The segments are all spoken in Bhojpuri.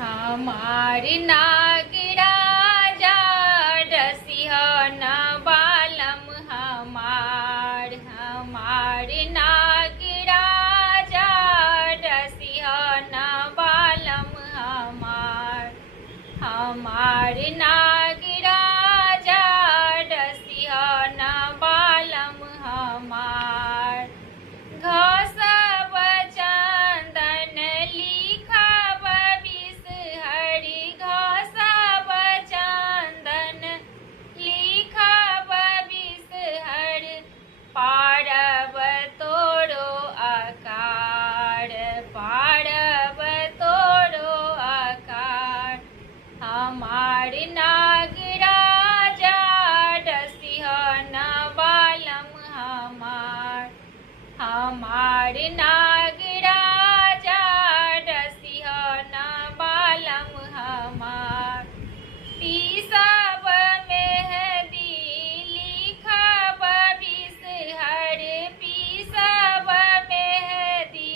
हमार नागरा जाट सिंहन बालम हमार नागरा जाट सिंहन बालम हमार नागरा जाट सिंहन बालम हमार घसब चंदन लिखब बिसहरि घसब चंदन लिखब बिसहरि पारब तोरो आकार पारब तोरो आकार हमार नागरा जाट सिंहन बालम हमार नागरा जाट सिंहन बालम हमार पीसब मेहदी लिखब बिसहरि पीसब मेहदी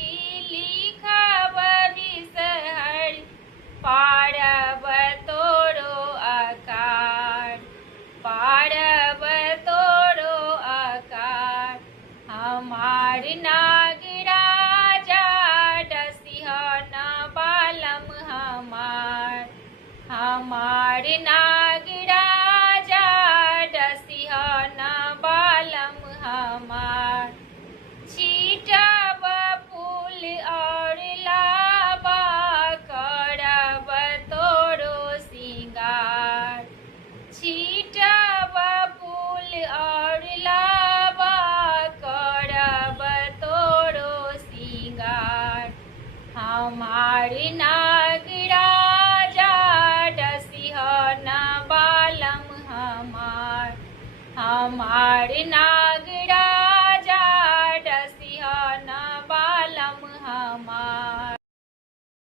लिखब बिसहरि पारब तोरो आकार पारब तोरो आकार हमार नागरा जाट सिंहन बालम हमार नागरा जाट सिंहन बालम हमार छीटब फूल और लाबा करब तोरो सिंगार छीटब फूल और लाबा करब तोरो सिंगार हमार नागरा जाट सिंहन बालम हमार नागरा